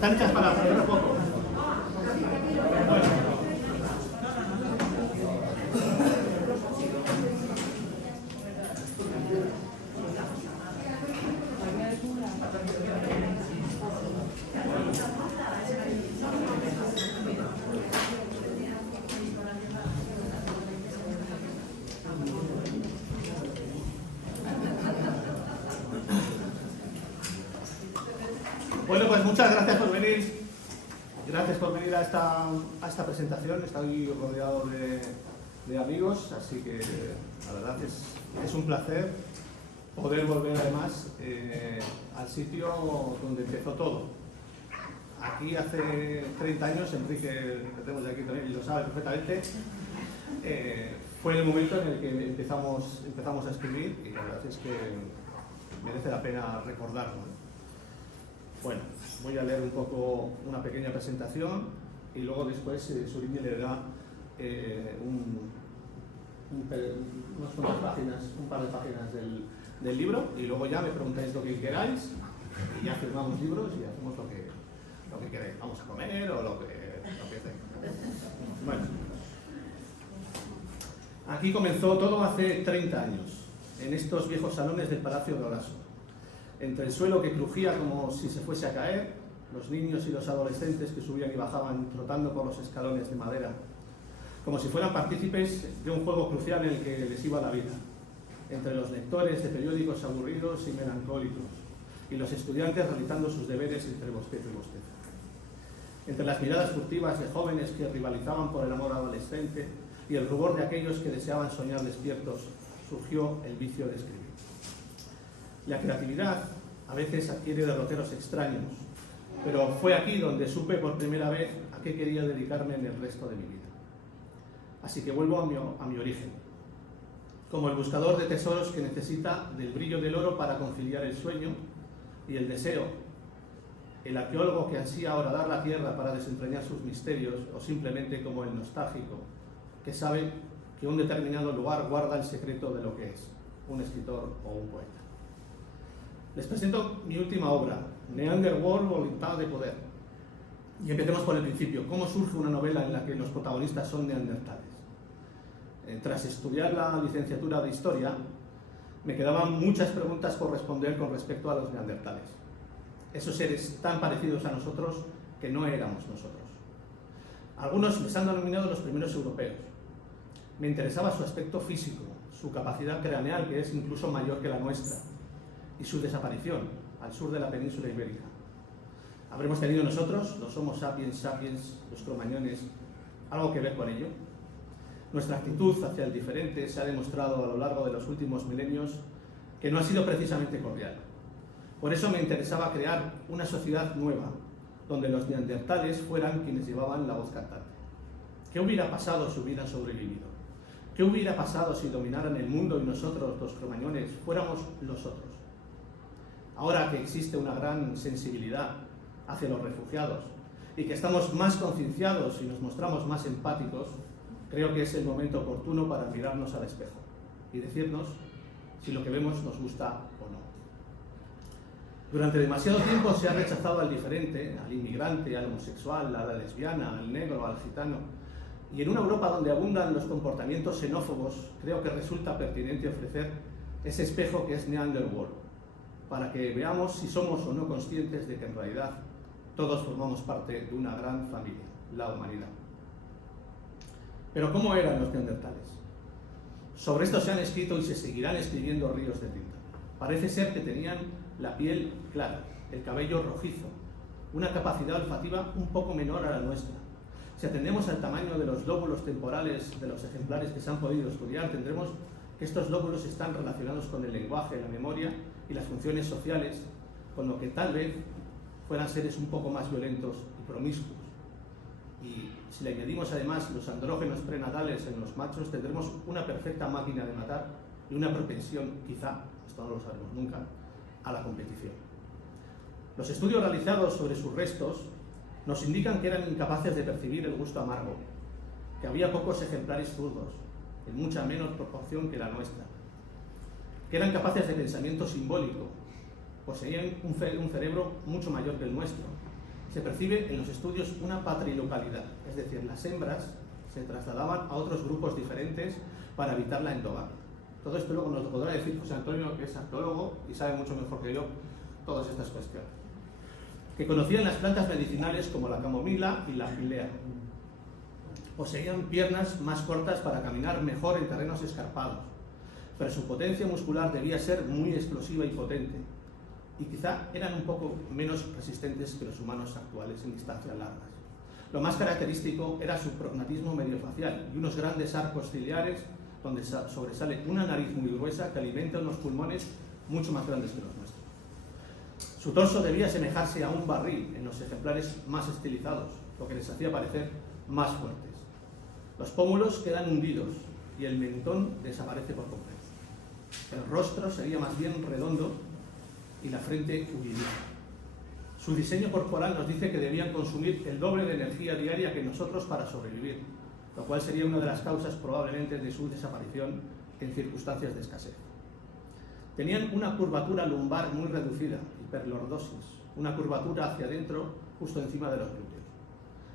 Están hechas para hacer poco. Bueno. Bueno, pues muchas gracias por venir. Gracias por venir a esta presentación. Estoy rodeado de amigos, así que la verdad es un placer poder volver además al sitio donde empezó todo. Aquí hace 30 años, Enrique, que tenemos de aquí también, y lo sabe perfectamente, fue el momento en el que empezamos a escribir y la verdad es que merece la pena recordarlo. Bueno, voy a leer un poco una pequeña presentación y luego después Suriñe le da un par de páginas del libro y luego ya me preguntáis lo que queráis y ya firmamos libros y hacemos lo que queráis. Vamos a comer o lo que sea. Bueno, aquí comenzó todo hace 30 años, en estos viejos salones del Palacio de Olaso. Entre el suelo que crujía como si se fuese a caer, los niños y los adolescentes que subían y bajaban trotando por los escalones de madera, como si fueran partícipes de un juego crucial en el que les iba la vida, entre los lectores de periódicos aburridos y melancólicos, y los estudiantes realizando sus deberes entre bostezo y bostezo. Entre las miradas furtivas de jóvenes que rivalizaban por el amor adolescente y el rubor de aquellos que deseaban soñar despiertos, surgió el vicio de escribir. La creatividad a veces adquiere derroteros extraños, pero fue aquí donde supe por primera vez a qué quería dedicarme en el resto de mi vida. Así que vuelvo a mi origen, como el buscador de tesoros que necesita del brillo del oro para conciliar el sueño y el deseo, el arqueólogo que ansía horadar la tierra para desentrañar sus misterios, o simplemente como el nostálgico que sabe que un determinado lugar guarda el secreto de lo que es un escritor o un poeta. Les presento mi última obra, Neanderworld, Voluntad de Poder. Y empecemos por el principio. ¿Cómo surge una novela en la que los protagonistas son neandertales? Tras estudiar la licenciatura de Historia, me quedaban muchas preguntas por responder con respecto a los neandertales. Esos seres tan parecidos a nosotros que no éramos nosotros. Algunos les han denominado los primeros europeos. Me interesaba su aspecto físico, su capacidad craneal, que es incluso mayor que la nuestra, y su desaparición al sur de la península ibérica. ¿Habremos tenido nosotros, los Homo sapiens sapiens, los cromañones, algo que ver con ello? Nuestra actitud hacia el diferente se ha demostrado a lo largo de los últimos milenios que no ha sido precisamente cordial. Por eso me interesaba crear una sociedad nueva, donde los neandertales fueran quienes llevaban la voz cantante. ¿Qué hubiera pasado si hubieran sobrevivido? ¿Qué hubiera pasado si dominaran el mundo y nosotros, los cromañones, fuéramos los otros? Ahora que existe una gran sensibilidad hacia los refugiados y que estamos más concienciados y nos mostramos más empáticos, creo que es el momento oportuno para mirarnos al espejo y decirnos si lo que vemos nos gusta o no. Durante demasiado tiempo se ha rechazado al diferente, al inmigrante, al homosexual, a la lesbiana, al negro, al gitano. Y en una Europa donde abundan los comportamientos xenófobos, creo que resulta pertinente ofrecer ese espejo que es Neanderworld, para que veamos si somos o no conscientes de que en realidad todos formamos parte de una gran familia, la humanidad. Pero ¿cómo eran los neandertales? Sobre esto se han escrito y se seguirán escribiendo ríos de tinta. Parece ser que tenían la piel clara, el cabello rojizo, una capacidad olfativa un poco menor a la nuestra. Si atendemos al tamaño de los lóbulos temporales de los ejemplares que se han podido estudiar, tendremos que estos lóbulos están relacionados con el lenguaje, la memoria y las funciones sociales, con lo que tal vez fueran seres un poco más violentos y promiscuos. Y si le añadimos además los andrógenos prenatales en los machos, tendremos una perfecta máquina de matar y una propensión, quizá, esto no lo sabremos nunca, a la competición. Los estudios realizados sobre sus restos nos indican que eran incapaces de percibir el gusto amargo, que había pocos ejemplares zurdos, en mucha menos proporción que la nuestra, que eran capaces de pensamiento simbólico, poseían un cerebro mucho mayor que el nuestro, Se percibe en los estudios una patrilocalidad, es decir, las hembras se trasladaban a otros grupos diferentes para evitar la endogamia. Todo esto luego nos lo podrá decir José Antonio, que es arqueólogo y sabe mucho mejor que yo todas estas cuestiones. Que conocían las plantas medicinales como la camomila y la filea. Poseían piernas más cortas para caminar mejor en terrenos escarpados, pero su potencia muscular debía ser muy explosiva y potente, y quizá eran un poco menos resistentes que los humanos actuales en distancias largas. Lo más característico era su prognatismo mediofacial y unos grandes arcos ciliares donde sobresale una nariz muy gruesa que alimenta unos pulmones mucho más grandes que los nuestros. Su torso debía asemejarse a un barril en los ejemplares más estilizados, lo que les hacía parecer más fuertes. Los pómulos quedan hundidos y el mentón desaparece por completo. El rostro sería más bien redondo y la frente huiría. Su diseño corporal nos dice que debían consumir el doble de energía diaria que nosotros para sobrevivir, lo cual sería una de las causas probablemente de su desaparición en circunstancias de escasez. Tenían una curvatura lumbar muy reducida, hiperlordosis, una curvatura hacia adentro justo encima de los glúteos.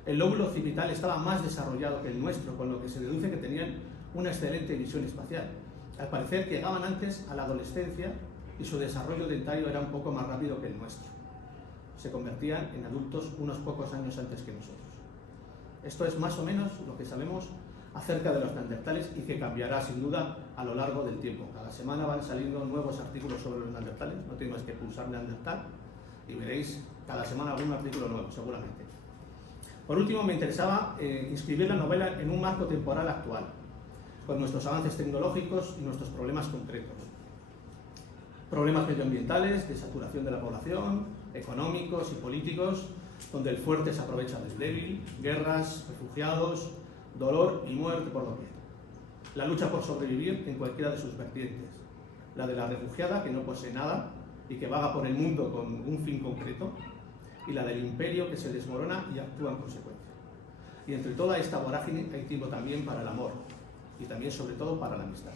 El lóbulo occipital estaba más desarrollado que el nuestro, con lo que se deduce que tenían una excelente visión espacial. Al parecer llegaban antes a la adolescencia y su desarrollo dentario era un poco más rápido que el nuestro. Se convertían en adultos unos pocos años antes que nosotros. Esto es más o menos lo que sabemos acerca de los neandertales y que cambiará sin duda a lo largo del tiempo. Cada semana van saliendo nuevos artículos sobre los neandertales, no tenéis que pulsar neandertal y veréis cada semana algún artículo nuevo, seguramente. Por último, me interesaba inscribir la novela en un marco temporal actual, con nuestros avances tecnológicos y nuestros problemas concretos. Problemas medioambientales, de saturación de la población, económicos y políticos, donde el fuerte se aprovecha del débil, guerras, refugiados, dolor y muerte por doquier. La lucha por sobrevivir en cualquiera de sus vertientes. La de la refugiada, que no posee nada y que vaga por el mundo con un fin concreto, y la del imperio, que se desmorona y actúa en consecuencia. Y entre toda esta vorágine hay tiempo también para el amor, y también sobre todo para la amistad.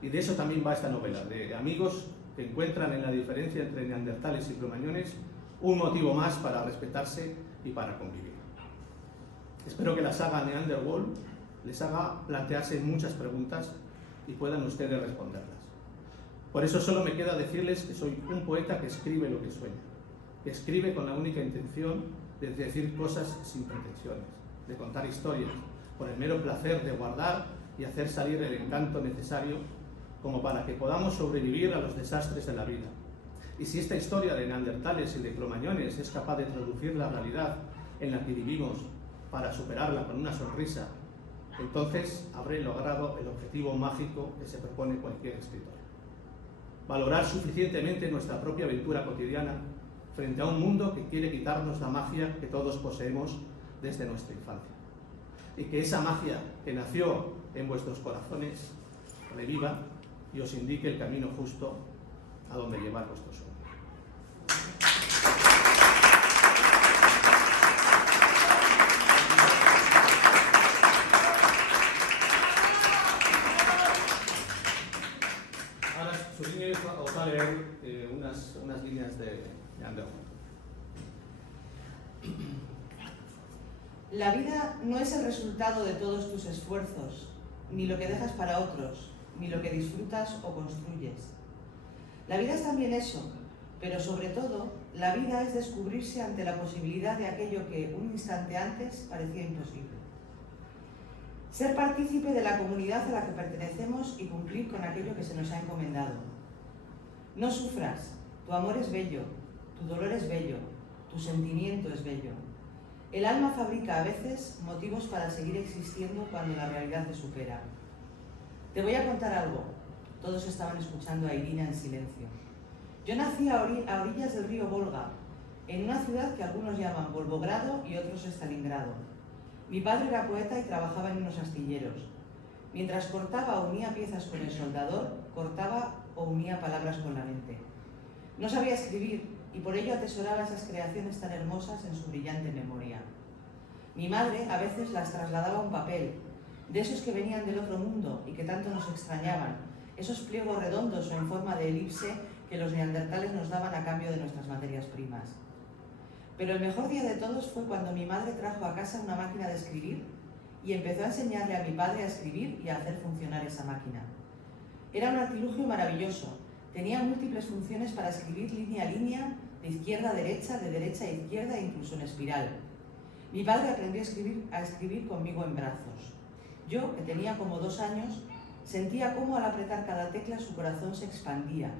Y de eso también va esta novela, de amigos que encuentran en la diferencia entre neandertales y cromañones un motivo más para respetarse y para convivir. Espero que la saga Neanderworld les haga plantearse muchas preguntas y puedan ustedes responderlas. Por eso solo me queda decirles que soy un poeta que escribe lo que sueña, que escribe con la única intención de decir cosas sin pretensiones, de contar historias, por el mero placer de guardar y hacer salir el encanto necesario como para que podamos sobrevivir a los desastres de la vida. Y si esta historia de neandertales y de cromañones es capaz de traducir la realidad en la que vivimos para superarla con una sonrisa, entonces habré logrado el objetivo mágico que se propone cualquier escritor. Valorar suficientemente nuestra propia aventura cotidiana frente a un mundo que quiere quitarnos la magia que todos poseemos desde nuestra infancia. Y que esa magia que nació en vuestros corazones reviva y os indique el camino justo a donde llevar vuestros sueños. Ahora, Surini os va a leer unas líneas de Anderson. La vida no es el resultado de todos tus esfuerzos, ni lo que dejas para otros, ni lo que disfrutas o construyes. La vida es también eso, pero sobre todo, la vida es descubrirse ante la posibilidad de aquello que un instante antes parecía imposible. Ser partícipe de la comunidad a la que pertenecemos y cumplir con aquello que se nos ha encomendado. No sufras, tu amor es bello, tu dolor es bello, tu sentimiento es bello. El alma fabrica a veces motivos para seguir existiendo cuando la realidad te supera. Te voy a contar algo. Todos estaban escuchando a Irina en silencio. Yo nací a orillas del río Volga, en una ciudad que algunos llaman Volgogrado y otros Stalingrado. Mi padre era poeta y trabajaba en unos astilleros. Mientras cortaba o unía piezas con el soldador, cortaba o unía palabras con la mente. No sabía escribir y por ello atesoraba esas creaciones tan hermosas en su brillante memoria. Mi madre a veces las trasladaba a un papel, de esos que venían del otro mundo y que tanto nos extrañaban, esos pliegos redondos o en forma de elipse que los neandertales nos daban a cambio de nuestras materias primas. Pero el mejor día de todos fue cuando mi madre trajo a casa una máquina de escribir y empezó a enseñarle a mi padre a escribir y a hacer funcionar esa máquina. Era un artilugio maravilloso. Tenía múltiples funciones para escribir línea a línea, de izquierda a derecha, de derecha a izquierda e incluso en espiral. Mi padre aprendió a escribir conmigo en brazos. Yo, que tenía como 2 años, sentía cómo al apretar cada tecla su corazón se expandía.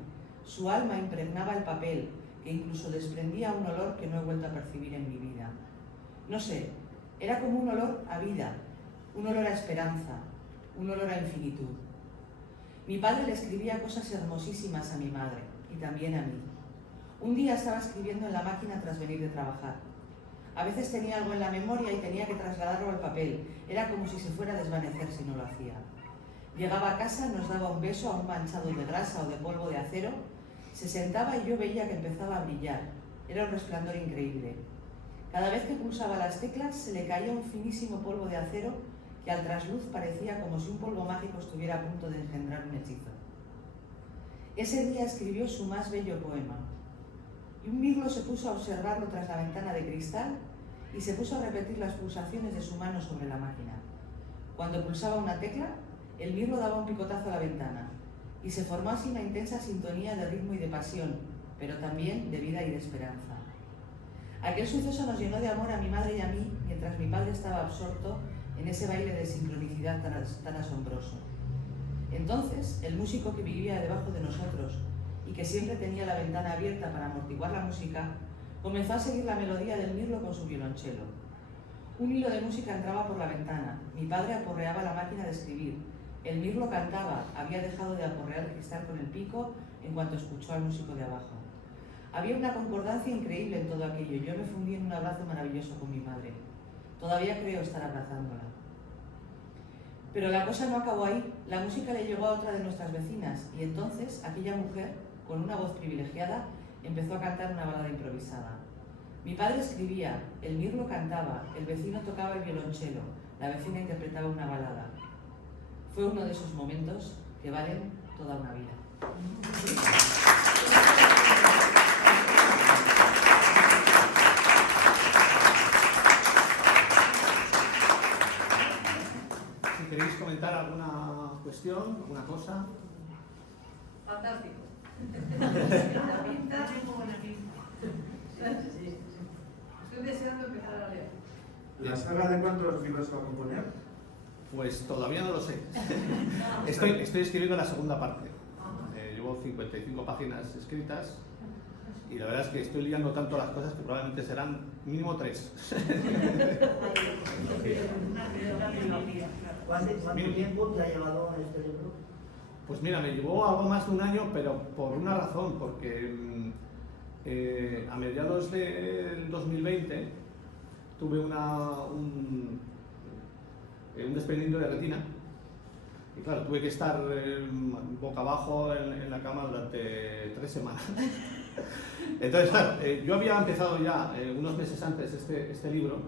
Su alma impregnaba el papel, que incluso desprendía un olor que no he vuelto a percibir en mi vida. No sé, era como un olor a vida, un olor a esperanza, un olor a infinitud. Mi padre le escribía cosas hermosísimas a mi madre y también a mí. Un día estaba escribiendo en la máquina tras venir de trabajar. A veces tenía algo en la memoria y tenía que trasladarlo al papel. Era como si se fuera a desvanecer si no lo hacía. Llegaba a casa, nos daba un beso aún manchado de grasa o de polvo de acero, se sentaba y yo veía que empezaba a brillar. Era un resplandor increíble. Cada vez que pulsaba las teclas se le caía un finísimo polvo de acero que al trasluz parecía como si un polvo mágico estuviera a punto de engendrar un hechizo. Ese día escribió su más bello poema. Y un mirlo se puso a observarlo tras la ventana de cristal y se puso a repetir las pulsaciones de su mano sobre la máquina. Cuando pulsaba una tecla, el mirlo daba un picotazo a la ventana y se formó así una intensa sintonía de ritmo y de pasión, pero también de vida y de esperanza. Aquel suceso nos llenó de amor a mi madre y a mí, mientras mi padre estaba absorto en ese baile de sincronicidad tan asombroso. Entonces, el músico que vivía debajo de nosotros y que siempre tenía la ventana abierta para amortiguar la música, comenzó a seguir la melodía del mirlo con su violonchelo. Un hilo de música entraba por la ventana, mi padre aporreaba la máquina de escribir, el mirlo cantaba, había dejado de aporrear el cristal con el pico en cuanto escuchó al músico de abajo. Había una concordancia increíble en todo aquello, yo me fundí en un abrazo maravilloso con mi madre. Todavía creo estar abrazándola. Pero la cosa no acabó ahí, la música le llegó a otra de nuestras vecinas y entonces aquella mujer, con una voz privilegiada, empezó a cantar una balada improvisada. Mi padre escribía, el mirlo cantaba, el vecino tocaba el violonchelo, la vecina interpretaba una balada. Fue uno de esos momentos que valen toda una vida. Si queréis comentar alguna cuestión, alguna cosa. Fantástico. Estoy deseando empezar a leer. ¿La saga de cuántos libros va a componer? Pues todavía no lo sé. Estoy escribiendo la segunda parte. Llevo 55 páginas escritas y la verdad es que estoy liando tanto las cosas que probablemente serán mínimo 3. ¿Cuánto tiempo te ha llevado este libro? Pues mira, me llevó algo más de un año, pero por una razón, porque a mediados del 2020 tuve un desprendimiento de retina y claro, tuve que estar boca abajo en la cama durante 3 semanas. Entonces, claro, yo había empezado ya unos meses antes este libro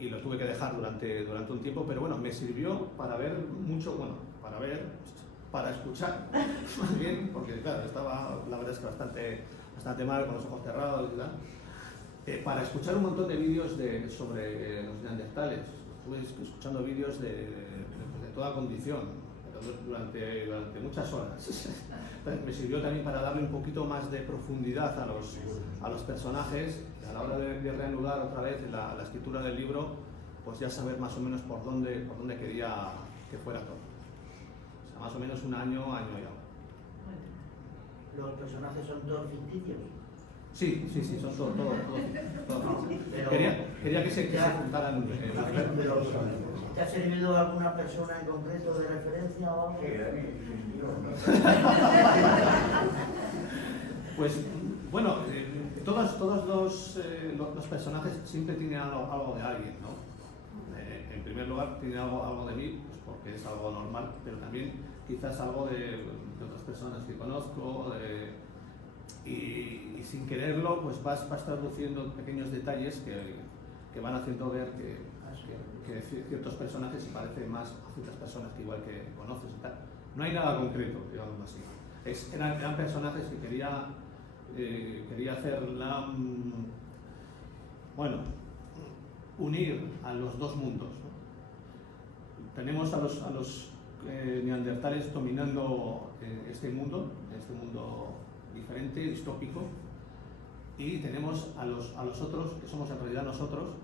y lo tuve que dejar durante un tiempo, pero bueno, me sirvió para ver mucho, para escuchar más bien, porque claro, estaba la verdad es que bastante mal, con los ojos cerrados y tal, para escuchar un montón de vídeos sobre los neandertales. Estuve escuchando vídeos de toda condición, durante muchas horas. Me sirvió también para darle un poquito más de profundidad a los personajes, a la hora de reanudar otra vez la escritura del libro, pues ya saber más o menos por dónde quería que fuera todo. O sea, más o menos un año y algo. ¿Los personajes son todos ficticios? Sí, son todos. No, pero Quería que se juntaran. ¿Te ha servido alguna persona en concreto de referencia o algo? Pues bueno, todos los personajes siempre tienen algo de alguien, ¿no? En primer lugar tienen algo de mí, pues porque es algo normal, pero también quizás algo de otras personas que conozco, y sin quererlo pues vas traduciendo pequeños detalles que van haciendo ver que ciertos personajes se parecen más a ciertas personas que igual que conoces y tal. No hay nada concreto, digamos así. Eran personajes que quería hacer bueno, unir a los dos mundos, ¿no? Tenemos a los neandertales dominando este mundo diferente, distópico, y tenemos a los otros, que somos en realidad nosotros,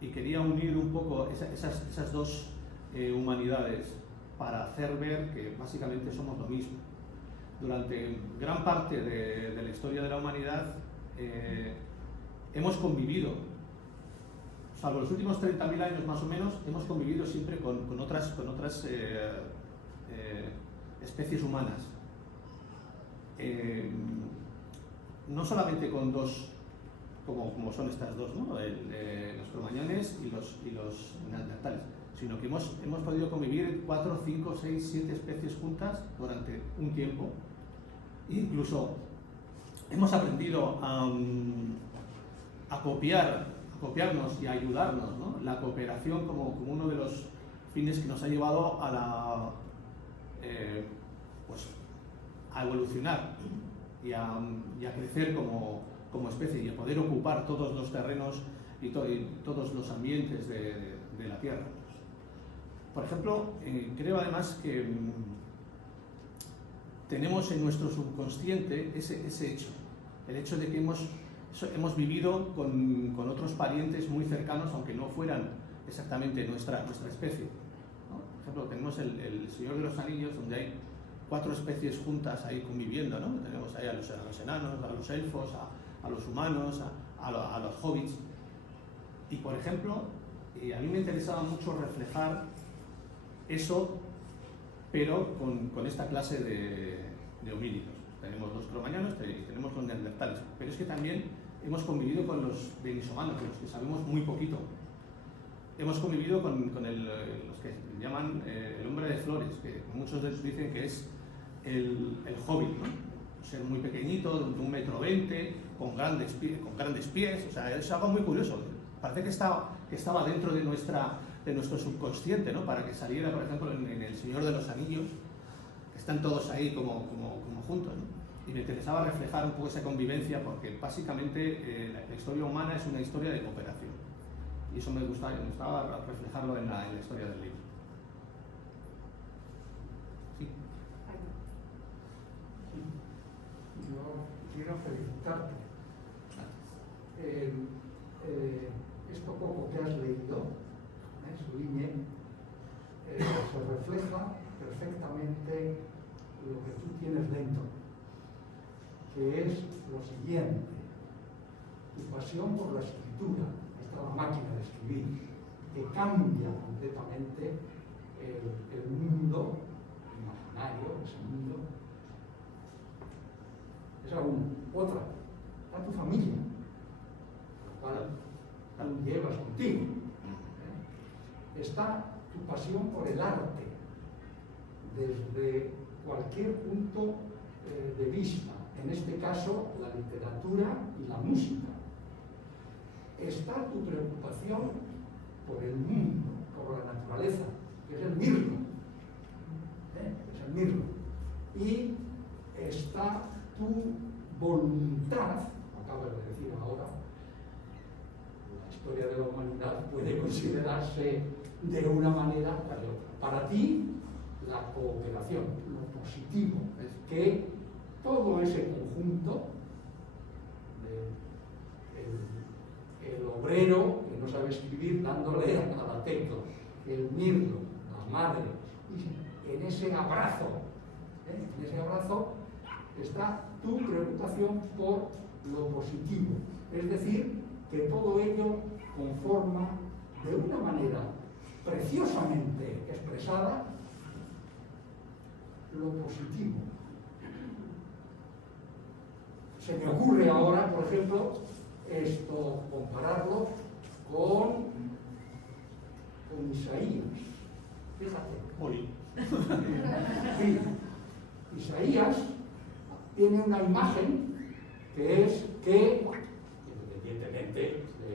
y quería unir un poco esas dos humanidades para hacer ver que básicamente somos lo mismo. Durante gran parte de la historia de la humanidad hemos convivido, salvo los últimos 30.000 años más o menos, hemos convivido siempre con otras especies humanas. No solamente con dos, como son estas dos, ¿no? Los cromañones y los neandertales, sino que hemos podido convivir 4, 5, 6, 7 especies juntas durante un tiempo. Incluso hemos aprendido a copiarnos y a ayudarnos, ¿no? La cooperación como uno de los fines que nos ha llevado a a evolucionar y a crecer como especie y a poder ocupar todos los terrenos y todos los ambientes de la Tierra. Por ejemplo, creo además que tenemos en nuestro subconsciente ese hecho, el hecho de que hemos vivido con otros parientes muy cercanos, aunque no fueran exactamente nuestra especie, ¿no? Por ejemplo, tenemos el Señor de los Anillos, donde hay 4 especies juntas ahí conviviendo, ¿no? Tenemos ahí a los enanos, a los elfos, a los humanos, a los hobbits. Y por ejemplo, a mí me interesaba mucho reflejar eso, pero con esta clase de homínidos. Tenemos los cromañonos y tenemos los neandertales, pero es que también hemos convivido con los denisovanos, de los que sabemos muy poquito. Hemos convivido con los que llaman el hombre de flores, que muchos de ellos dicen que es el hobbit, ¿no? Ser muy pequeñito, de 1,20 m, con grandes pies, o sea, es algo muy curioso. Parece que estaba dentro de nuestro subconsciente, ¿no? Para que saliera, por ejemplo, en El Señor de los Anillos, que están todos ahí como juntos, ¿no? Y me interesaba reflejar un poco esa convivencia, porque básicamente la historia humana es una historia de cooperación. Y eso me gustaba reflejarlo en la historia del libro. Sí. Yo quiero felicitarte. Esto poco que has leído, Suliñe, se refleja perfectamente lo que tú tienes dentro, que es lo siguiente: tu pasión por la escritura, la máquina de escribir, que cambia completamente el mundo imaginario, ese mundo. Esa otra, está tu familia, la cual tú llevas contigo. Está tu pasión por el arte, desde cualquier punto de vista, en este caso la literatura y la música. Está tu preocupación por el mundo, por la naturaleza, que es el mirlo. Es el mirlo. Y está tu voluntad, acabas de decir ahora, la historia de la humanidad puede considerarse de una manera o de otra. Para ti, la cooperación, lo positivo, es que todo ese conjunto el obrero que no sabe escribir dándole a la tecla, el mirlo, la madre, y en ese abrazo está tu preocupación por lo positivo, es decir, que todo ello conforma de una manera preciosamente expresada lo positivo. Se me ocurre ahora, por ejemplo, compararlo con Isaías. Fíjate. Sí. Isaías tiene una imagen que es que, independientemente de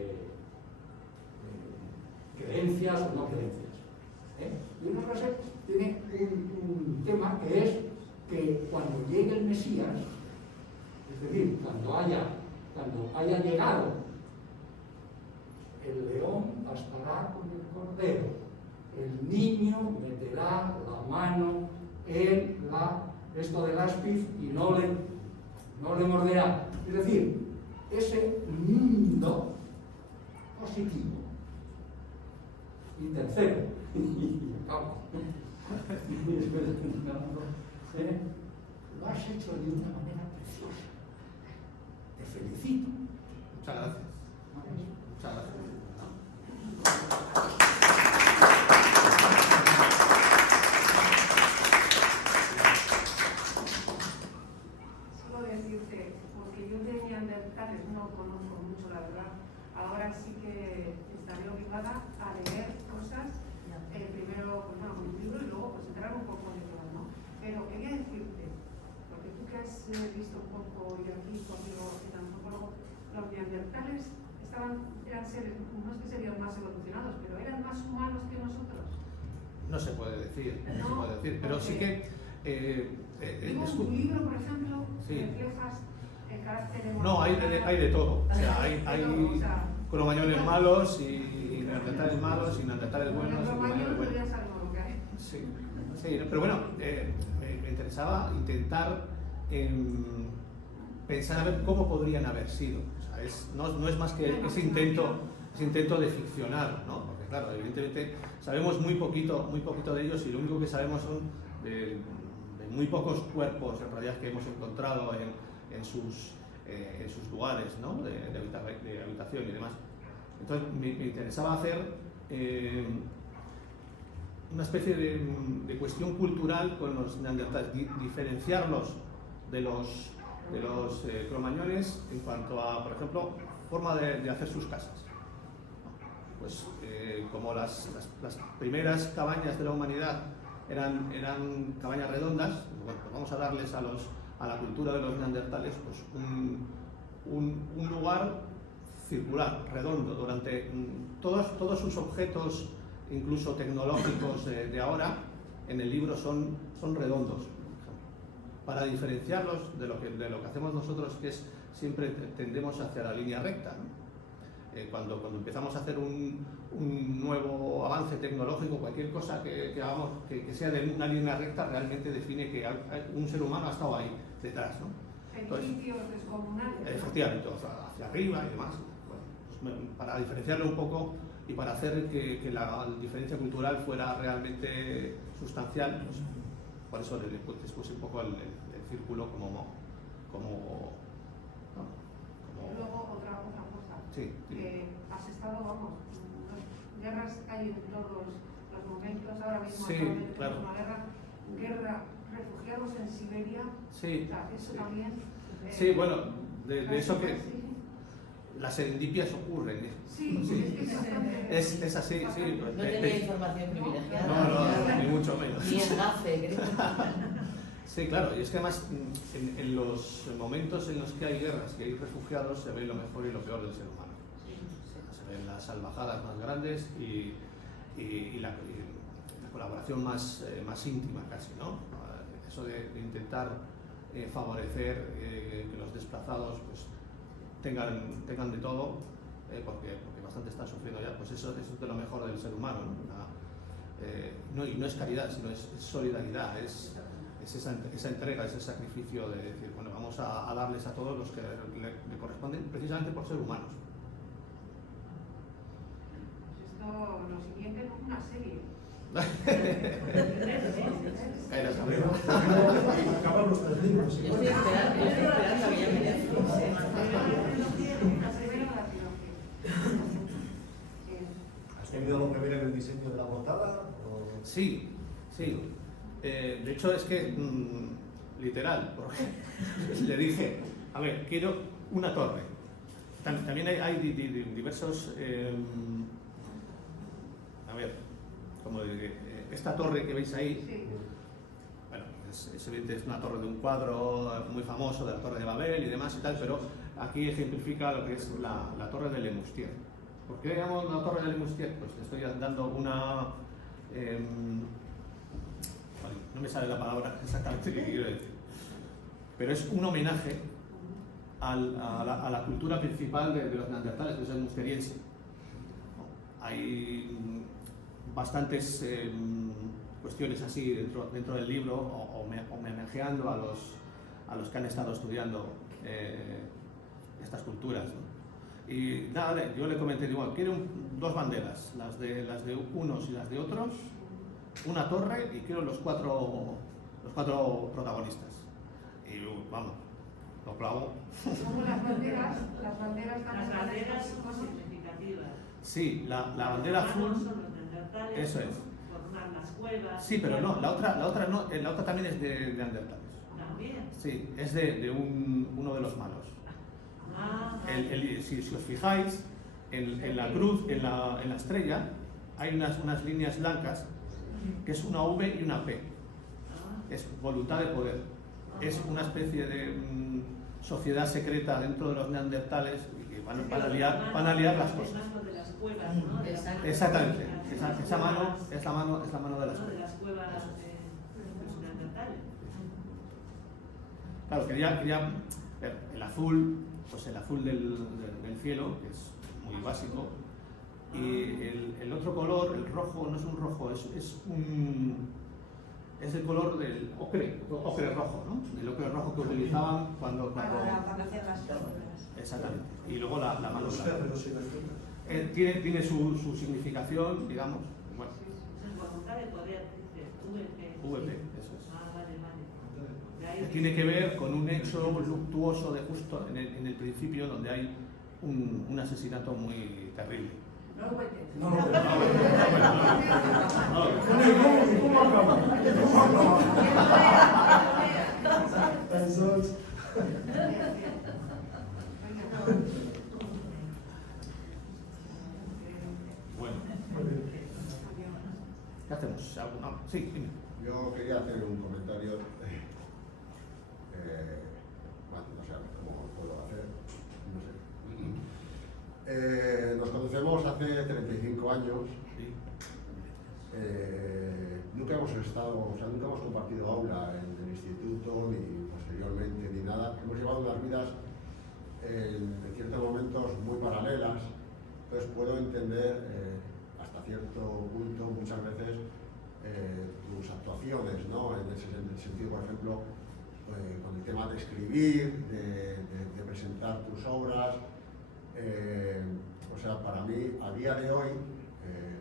creencias o no creencias, y una frase tiene un tema que es que cuando llegue el Mesías, es decir, cuando haya llegado niño meterá la mano en esto del áspiz y no le morderá. Es decir, ese mundo positivo. Y tercero, y acabo, lo has hecho de una manera preciosa. Te felicito. Muchas gracias. Muchas gracias. Solo decirte, porque yo de neandertales no conozco mucho, la verdad. Ahora sí que estaré obligada a leer cosas, primero pues, bueno, con un libro y luego pues entrar un poco en todo, ¿no? Pero quería decirte, porque tú que has visto un poco, y aquí conmigo el antropólogo, los neandertales eran seres, no es que serían más evolucionados, pero eran más humanos que nosotros. No se puede decir, no, No, se puede decir, pero sí que... Digo, en tu libro, por ejemplo, Sí. reflejas el carácter No, hay de todo. O sea, hay o sea, cromañones malos y neandertales malos y neandertales buenos y los cromañones romanos buenos. ya sabemos lo que hay. Sí, sí, pero bueno, me interesaba intentar pensar a ver cómo podrían haber sido. O sea, no es más que ese intento de ficcionar, ¿no? Porque claro, evidentemente sabemos muy poquito de ellos y lo único que sabemos son de muy pocos cuerpos en realidad que hemos encontrado en sus lugares, ¿no? de habitación y demás. Entonces me interesaba hacer una especie de cuestión cultural con los neandertales, diferenciarlos de los cromañones en cuanto a, por ejemplo, forma de hacer sus casas. Pues como las primeras cabañas de la humanidad eran cabañas redondas, bueno, pues vamos a darles a la cultura de los neandertales pues un lugar circular, redondo, durante todos sus objetos, incluso tecnológicos de ahora, en el libro son redondos, para diferenciarlos de lo que hacemos nosotros, que es siempre tendemos hacia la línea recta, ¿no? Cuando empezamos a hacer un nuevo avance tecnológico, cualquier cosa que hagamos que sea de una línea recta realmente define que un ser humano ha estado ahí detrás, ¿no? Edificios descomunales. Efectivamente, hacia arriba y demás. Bueno, pues para diferenciarlo un poco y para hacer que la diferencia cultural fuera realmente sustancial, pues, por eso les puse un poco el círculo como Luego otra cosa, sí, que has estado, vamos, guerras hay en todos los momentos, ahora mismo sí, actualmente claro. tenemos una guerra, refugiados en Siberia, sí, o sea, eso sí. también. Sí, bueno, de eso que Sí. las serendipias ocurren. Sí, Sí. es bastante. Es así, sí. No tenía información privilegiada. No, ni mucho menos. Ni enlace, creo. Sí, claro, y es que además en los momentos en los que hay guerras, que hay refugiados, se ve lo mejor y lo peor del ser humano. Se ven las salvajadas más grandes y la colaboración más íntima casi, ¿no? Eso de intentar favorecer que los desplazados pues, tengan de todo, porque bastante están sufriendo ya, pues eso es de lo mejor del ser humano, ¿no? Y no es caridad, sino es solidaridad, es esa entrega, ese sacrificio de decir, bueno, vamos a darles a todos los que le corresponden precisamente por ser humanos. Pues esto, lo siguiente es una serie. Caerás arriba. Acaban los 3 libros. Yo estoy esperando que ya me digan. La primera la trilogía. ¿Has tenido algo que ver en el diseño de la portada? ¿O? Sí. De hecho es que, literal, porque le dije, a ver, quiero una torre. También hay diversos, a ver, como diré, esta torre que veis ahí, Sí. bueno, es evidente, es una torre de un cuadro muy famoso de la Torre de Babel y demás y tal, pero aquí ejemplifica lo que es la Torre de Le Moustier. ¿Por qué llamamos la Torre de Le Moustier? Pues le estoy dando una... no me sale la palabra exactamente que quiero decir, pero es un homenaje a la cultura principal de los neandertales, que es el musteriense. Hay bastantes cuestiones así dentro del libro, homenajeando a los que han estado estudiando estas culturas, ¿no? Y nada, yo le comenté, digo, quiero dos banderas, las de unos y las de otros, una torre y quiero los cuatro protagonistas. Y vamos, lo clavo. Como las banderas también. Las banderas son significativas. Sí, la bandera azul. Son los neandertales, Eso es. formar las cuevas. Sí, pero no, la otra no, la otra también es de neandertales. También. Sí, es de uno de los malos. Si os fijáis, en la cruz, en la estrella, hay unas líneas blancas, que es una V y una P. Es voluntad de poder. Es una especie de sociedad secreta dentro de los neandertales y que van a liar las cosas. De las cuevas, ¿no? Exactamente. Esa mano es la mano de las De cuevas. las cuevas de los neandertales. Claro, quería ver el azul, pues el azul del cielo, que es muy básico, y el otro color, el rojo, no es un rojo, es el color del ocre rojo, ¿no? El ocre rojo que utilizaban cuando Para hacer las torres. exactamente. Y luego la mano Los blanca. cerros y las frutas. Tiene su significación, digamos, bueno, Es voluntad de poder, dice VP, eso es. Vale. De ahí Que tiene que ver con un hecho luctuoso de justo en el principio, donde hay un asesinato muy terrible. No cuentes. No, ¿Cómo acaba? Entonces, Bueno, ¿qué hacemos? ¿Alguna? Sí, dime. Yo quería hacer un comentario, bueno, no sé cómo puedo hacer, no sé. Nos conocemos hace 35 años, Sí. nunca hemos compartido aula en el instituto, ni posteriormente, ni nada. Hemos llevado unas vidas en ciertos momentos muy paralelas, entonces puedo entender hasta cierto punto muchas veces tus actuaciones, ¿no? En el sentido, por ejemplo, con el tema de escribir, de presentar tus obras. O sea, para mí, a día de hoy, en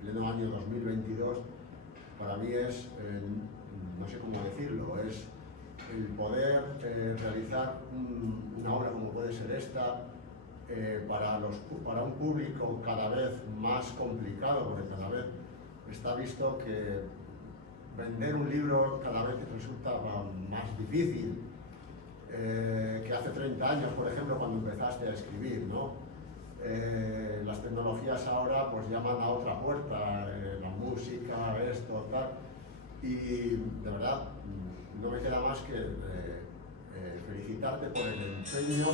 pleno año 2022, para mí es, no sé cómo decirlo, es el poder realizar una obra como puede ser esta, para un público cada vez más complicado, porque cada vez está visto que vender un libro cada vez resulta más difícil que hace 30 años, por ejemplo, cuando empezaste a escribir, ¿no? Las tecnologías ahora pues llaman a otra puerta, la música, esto, tal, y de verdad no me queda más que felicitarte por el empeño,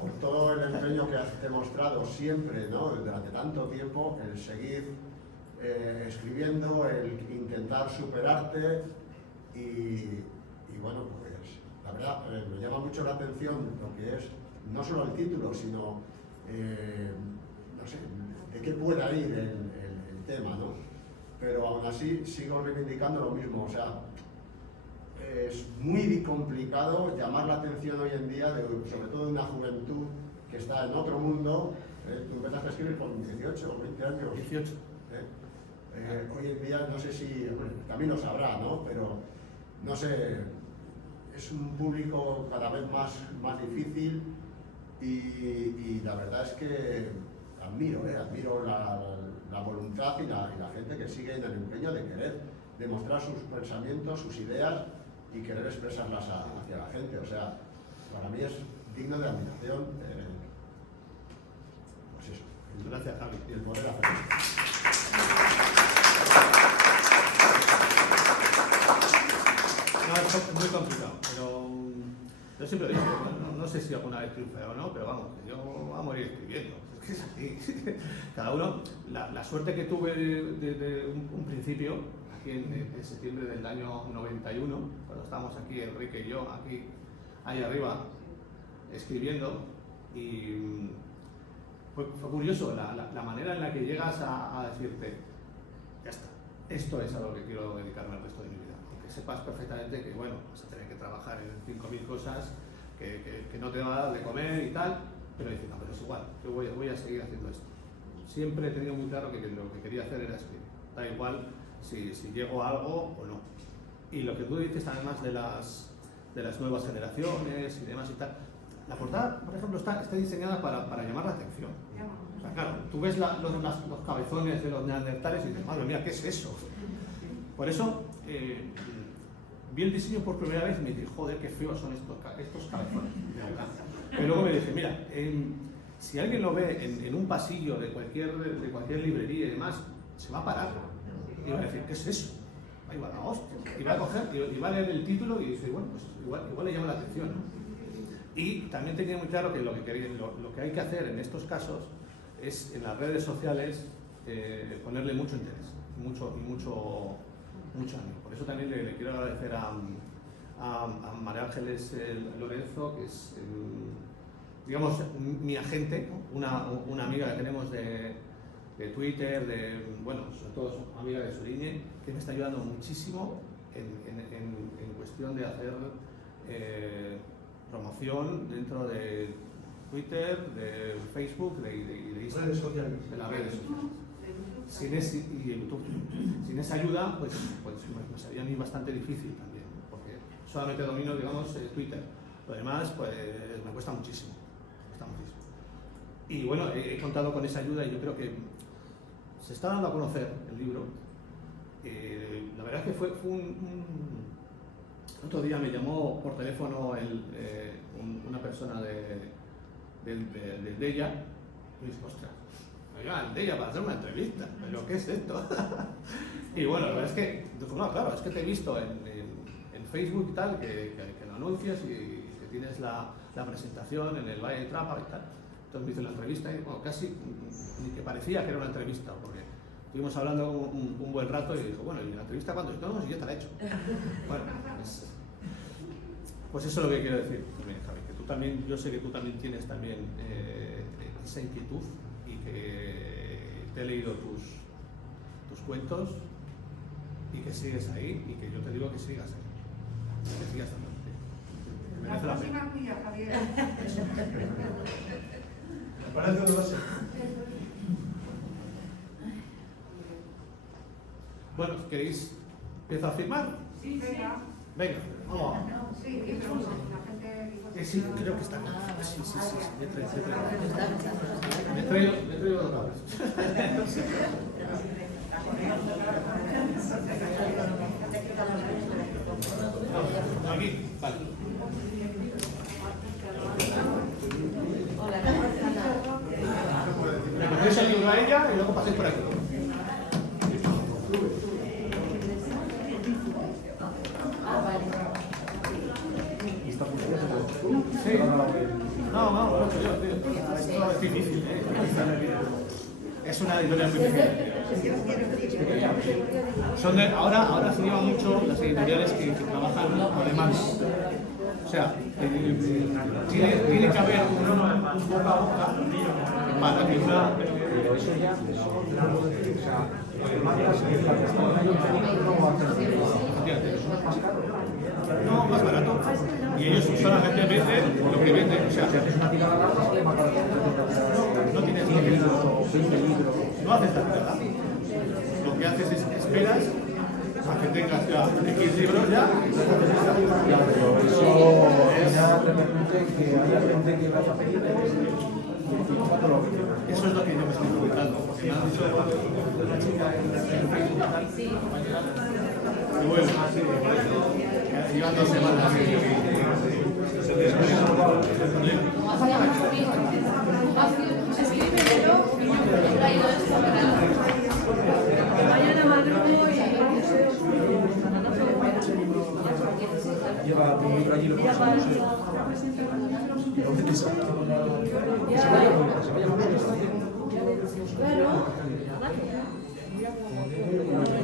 por todo el empeño que has demostrado siempre, ¿no? Durante tanto tiempo, el seguir escribiendo, el intentar superarte y bueno, pues la verdad me llama mucho la atención lo que es no solo el título, sino no sé, de qué pueda ir el tema, ¿no? Pero aún así sigo reivindicando lo mismo, o sea, es muy complicado llamar la atención hoy en día, sobre todo de una juventud que está en otro mundo. Tú empezaste a escribir con 18 o 20 años. 18. Hoy en día no sé si, bueno, también lo sabrá, ¿no? Pero no sé, es un público cada vez más difícil y la verdad es que admiro la voluntad y la gente que sigue en el empeño de querer demostrar sus pensamientos, sus ideas y querer expresarlas hacia la gente. O sea, para mí es digno de admiración, pues eso. Gracias, Javi. Y el poder hacerlo. No, es muy complicado, pero yo siempre digo, no sé si alguna vez triunfé o no, pero vamos, yo voy a morir escribiendo. Es que es así. Cada uno, la suerte que tuve desde un principio, aquí en septiembre del año 91, cuando estábamos aquí, Enrique y yo, ahí arriba, escribiendo, y fue curioso la manera en la que llegas a decirte, ya está, esto es a lo que quiero dedicarme el resto de mi vida. Aunque sepas perfectamente que, bueno, vas a tener que trabajar en 5.000 cosas, que no te va a dar de comer y tal, pero dices, no, pero es igual, yo voy a seguir haciendo esto. Siempre he tenido muy claro que lo que quería hacer era escribir. Da igual si llego a algo o no. Y lo que tú dices además de las nuevas generaciones y demás y tal, la portada, por ejemplo, está diseñada para llamar la atención. O sea, claro, tú ves los cabezones de los neandertales y dices, madre mía, ¿qué es eso? Por eso vi el diseño por primera vez y me dije, joder, qué feos son estos cabezones, de verdad. Pero luego me dije, mira, si alguien lo ve en un pasillo de cualquier librería y demás, se va a parar y va a decir, ¿qué es eso? Ahí va la hostia. Y va a coger y va a leer el título y dice, bueno, pues igual le llama la atención, ¿no? Y también tenía muy claro que lo que hay que hacer en estos casos es en las redes sociales ponerle mucho interés, mucho ánimo. Por eso también le quiero agradecer a María Ángeles Lorenzo, que es, digamos, mi agente, ¿no? una amiga que tenemos de Twitter, bueno, sobre todo amiga de Suriñe, que me está ayudando muchísimo en cuestión de hacer promoción dentro de Twitter, de Facebook, de Instagram, redes sociales. de las redes sociales. Y YouTube. Sin esa ayuda, pues me sería a mí bastante difícil también, porque solamente domino, digamos, Twitter. Lo demás, pues me cuesta muchísimo. Y bueno, he contado con esa ayuda y yo creo que se está dando a conocer el libro. La verdad es que fue otro día me llamó por teléfono una persona del DEIA y me dice, ostras, oiga, el DEIA para hacer una entrevista, ¿pero qué es esto? Y bueno, la verdad es que, no, claro, es que te he visto en Facebook y tal, que lo anuncias y que tienes la presentación en el Valle de Trápaga y tal. Entonces me hice la entrevista y bueno, casi ni que parecía que era una entrevista, porque estuvimos hablando un buen rato y dijo, bueno, ¿y la entrevista cuándo? Y no, si ya te la he hecho. Bueno, pues eso es lo que quiero decir también, Javi, que tú también, yo sé que tú también tienes también esa inquietud y que te he leído tus cuentos y que sigues ahí y que yo te digo que sigas ahí, que sigas también. La próxima tuya, Javier. Me parece una base. Bueno, ¿queréis empezar a firmar? Sí, venga. Venga, vamos. Sí, pero la gente... Sí, creo que está bien. Sí. Me traigo dos tablas. Aquí, vale. Le cogéis el libro a ella y luego paséis por aquí. Sí. No, es difícil, es una editorial muy pequeña. Ahora se lleva mucho las editoriales que trabajan por demanda. O sea, tiene que haber un boca a boca para que una... No, más barato. Y ellos solamente venden lo que venden. O sea, no tienes no haces la tirada. Lo que haces es esperas a que tengas ya X libros ya. Eso es lo que yo me estoy preguntando. Porque me han dicho de una chica en Facebook y tal. Y bueno, llevan 2 semanas. Mañana madrugo y Lleva tu libro allí, lo pones en el museo. ¿Dónde te sale? Se vaya a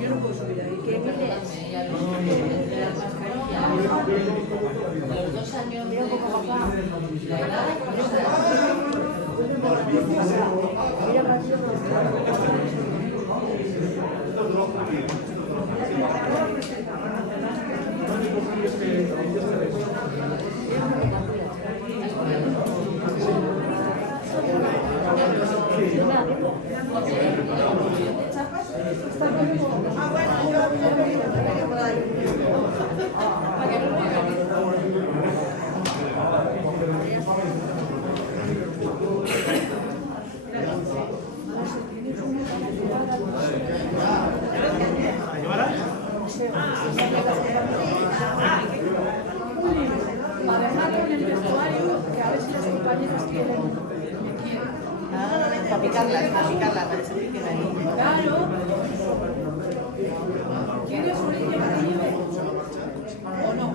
yo no puedo subir ahí. ¿Qué miles? Los 2 años de papá, la edad, Para dejar con el vestuario, que a ver si las compañeras quieren. Para picarlas, para que se piquen ahí. Claro. ¿Quieres un niño que te lleve? ¿O no?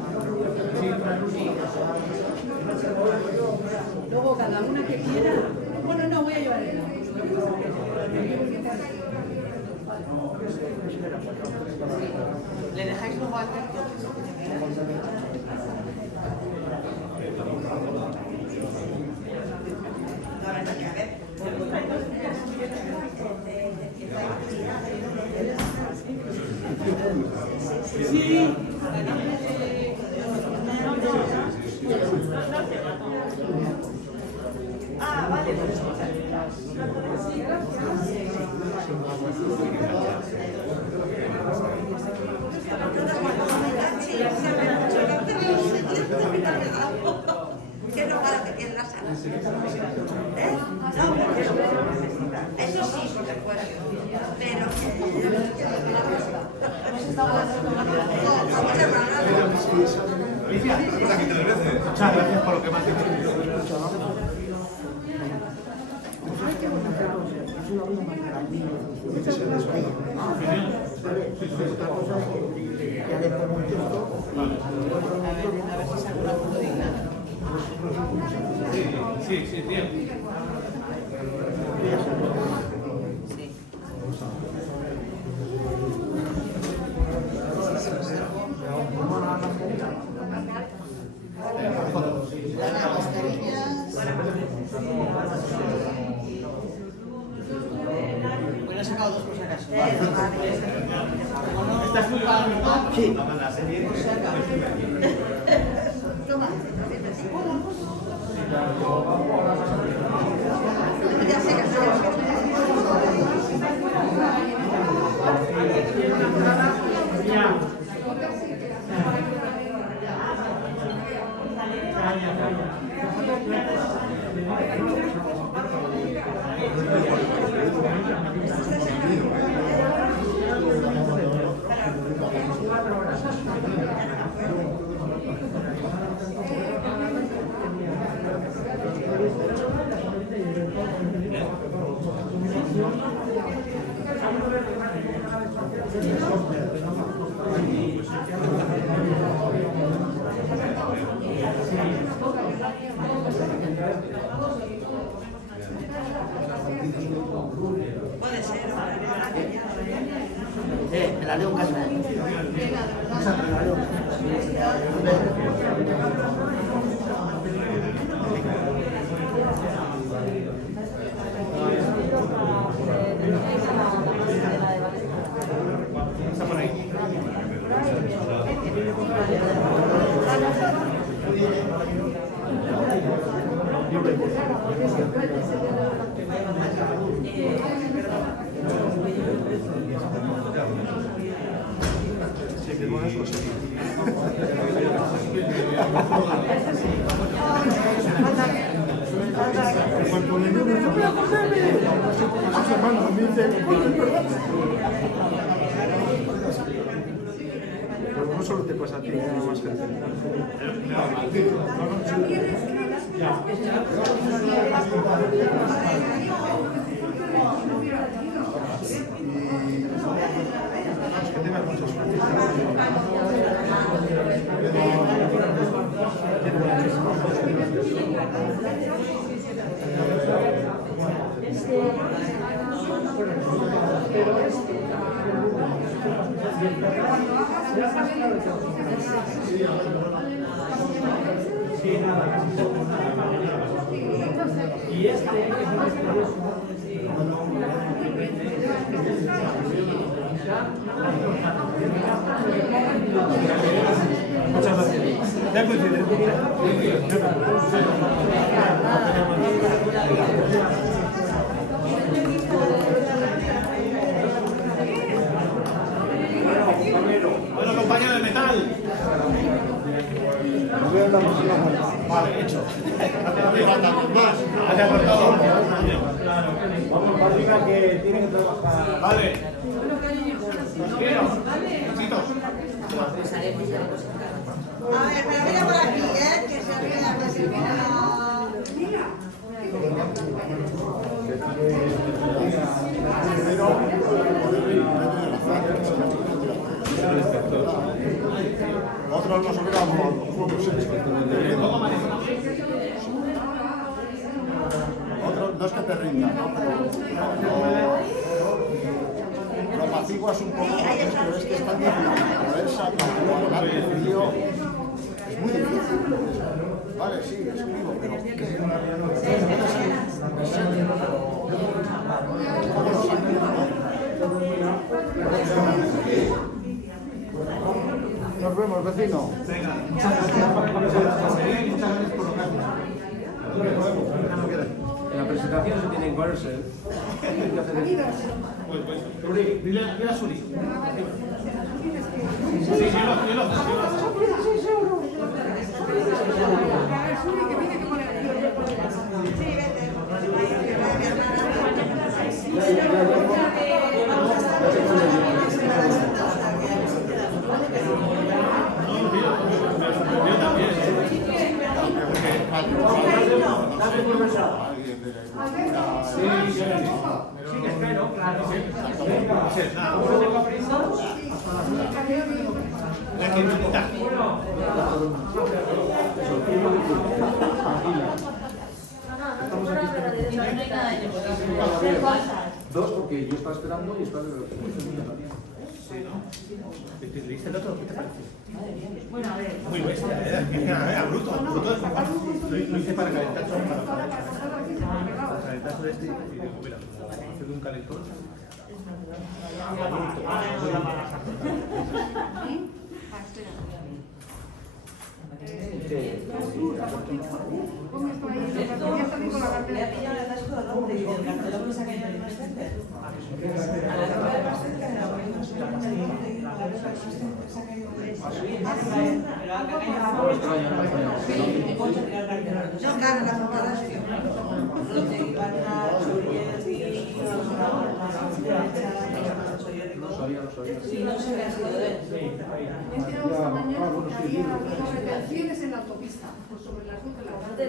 Luego cada una que quiera. Bueno, no, voy a llevar el. ¿Le dejáis luego al Sí. Ah, vale. ¿Qué no va aquí en la sala? ¿Eh? No, eso sí, por supuesto. Pero Alicia, recuerda que te lo veces. Muchas gracias por lo que me has dicho. A ver si saco una foto digna. Sí, bien. Sí. las mascarillas. Pues he sacado dos por si acaso. ¿Estás muy mal? Sí. La serie. Toma. Ya sé que puede ser. Me la leo en casa. Está por ahí. Sí, que no es lo siguiente. En cuanto me dio mucho, sus hermanos me dicen, pero no solo te pasa a ti, hay más gente. Y que tengas mucha suerte. Y este es un Muchas gracias. Ya coincide. Bueno, compañero de metal. Vale, hecho. Gracias por todo. Vamos para arriba que tienen que trabajar. Vale. Besitos. A ver, pero mira por aquí, que se olvida, que se olvida. Otros nos olvidamos los juegos. Otros no es que te rindas, ¿no? Pero lo apaciguas un poco, pero es que es tan difícil poder sacar el frío. Es muy difícil. Vale, sí, escribo, pero nos vemos, vecino. Venga, muchas gracias por lo que En la presentación se tienen que ponerse. Suri, dile a Suri. Sí, yo lo Sí, que espero, claro. Dos, porque yo estaba esperando y estaba Sí, ¿no? ¿Te leíste el otro? ¿Qué te pareció? Bueno, a ver. Muy bestia, era bruto. Lo hice para calentar solo para calentar sobre este y digo, mira, hacer un calentón. Le ha pillado el atasco de nombre y el cartelón que se ha caído en el presente. A la hora del pastel que era bueno, se ha caído pero ha caído. No, claro, las montadas sí. Donde iban a y no se había sido de él. Me he enterado esta mañana que había habido retenciones en la autopista sobre las 12 de la tarde.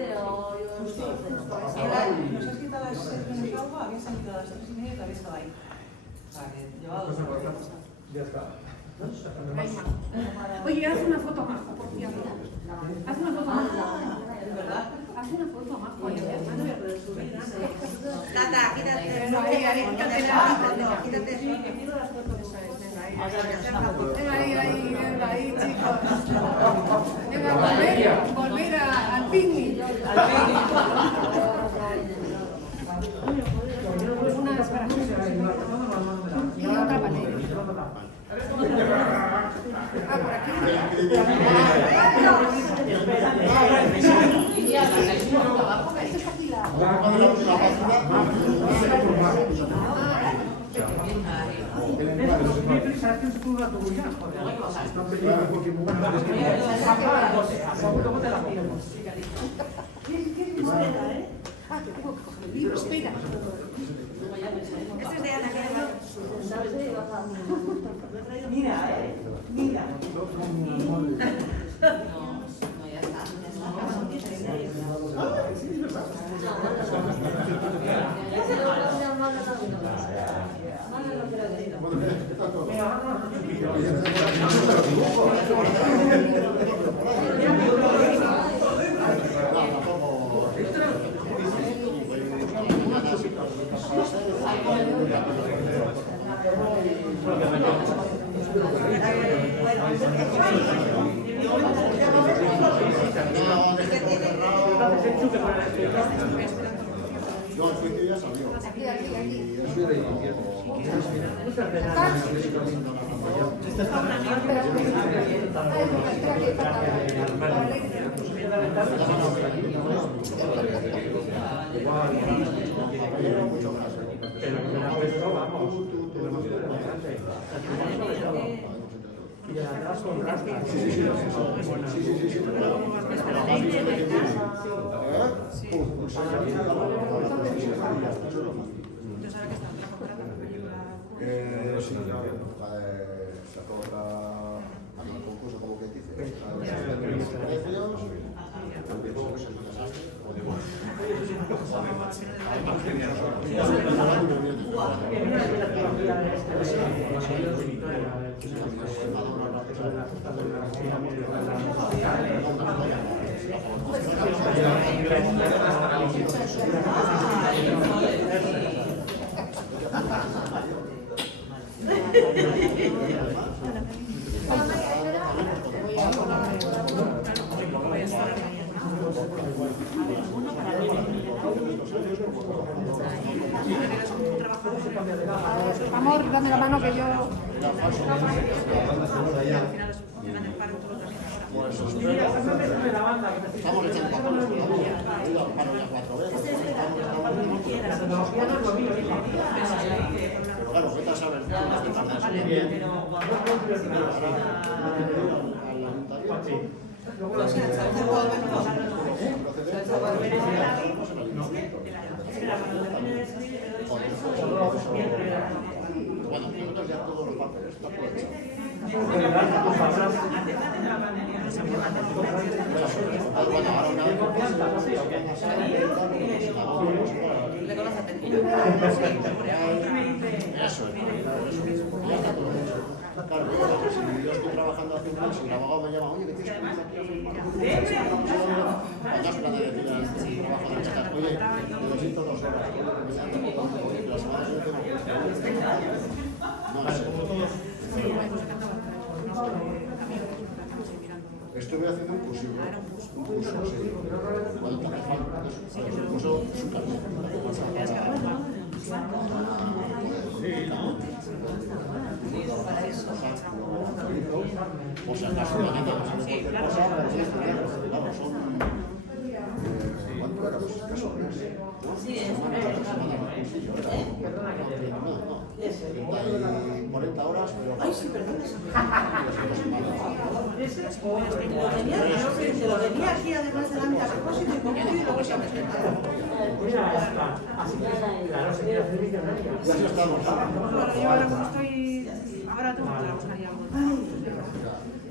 ¿Nos has quitado las 6 menos de agua? Había salido a las 3:30 y todavía estaba ahí. O sea, que llevaba 2 horas. ya está. Oye, haz una foto más, por cierto. Haz una foto más. ¿Es verdad? Haz una foto más, oye, mi hermano voy a poder subir. Tata, quítate. Quítate eso. Venga, ahí, chicos. Venga, volver al picnic. Una desesperación. Y otra panera. Ah, por aquí. Ah, que tengo que coger el libro, espera. Este es de Ana, Mira, mira. Yo el juicio ya salió. Aquí. Y eso Y de atrás con rastas. Sí, claro. Sacó otra concurso, como que dice. Precios. Amor, dame la mano que yo... Estamos echando para las 4 veces. Claro, vete a saber. Bueno, nosotros ya todos los papeles, está todo hecho. Eso es. Ya está todo hecho. Claro, si yo estoy trabajando hace un mes y el abogado me llama, oye, que tienes que ir aquí a firmar. No es plan de decir al trabajo de chicas, oye, necesito 2 horas. Oye, la semana siguiente no puedo. No sé. Estuve haciendo un curso, sí. Bueno, también un curso súper bien. O sea, casi una niña, sí, claro, son... ¿Cuánto era? Pues caso un mes. Sí, es una no. 40 horas, pero... Ay, sí, perdón. Lo venía aquí además delante a propósito y cogido y luego se ha metido. Mira, así claro, sería hacer millonaria. Ya estamos. Yo ahora como estoy... Ahora tengo que buscar algo.